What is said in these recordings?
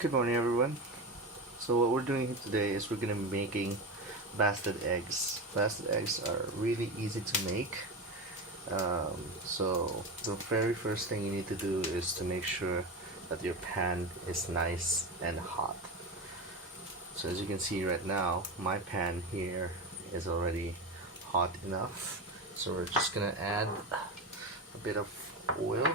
Good morning, everyone. So what we're doing today is we're gonna be making basted eggs. Basted eggs are really easy to make. So the very first thing you need to do is to make sure that your pan is nice and hot. So as you can see right now, my pan here is already hot enough. So we're just gonna add a bit of oil.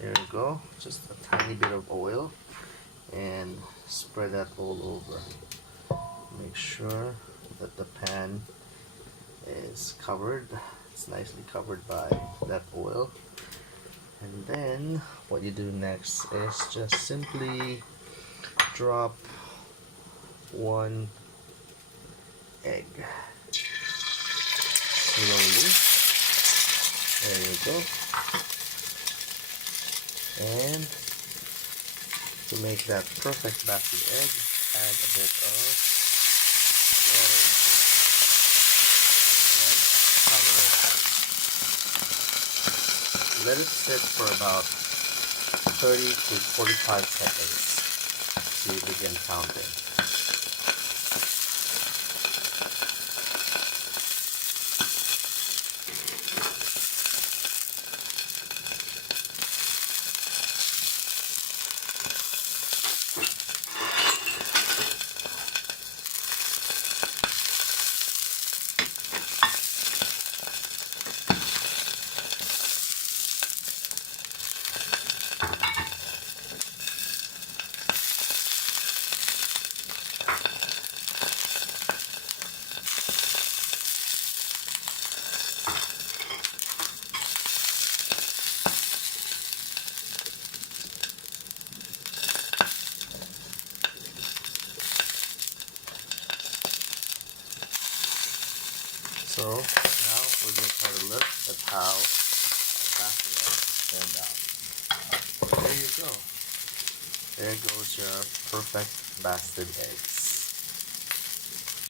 There we go, just a tiny bit of oil, and spread that all over. Make sure that the pan is covered, it's nicely covered by that oil. And then what you do next is just simply drop one egg slowly. There you go. And to make that perfect basket egg, add a bit of water into it. And cover it. Let it sit for about 30 to 45 seconds to begin counting. So now we're going to try to look at how our basket eggs turned out. There you go. There goes your perfect basted egg.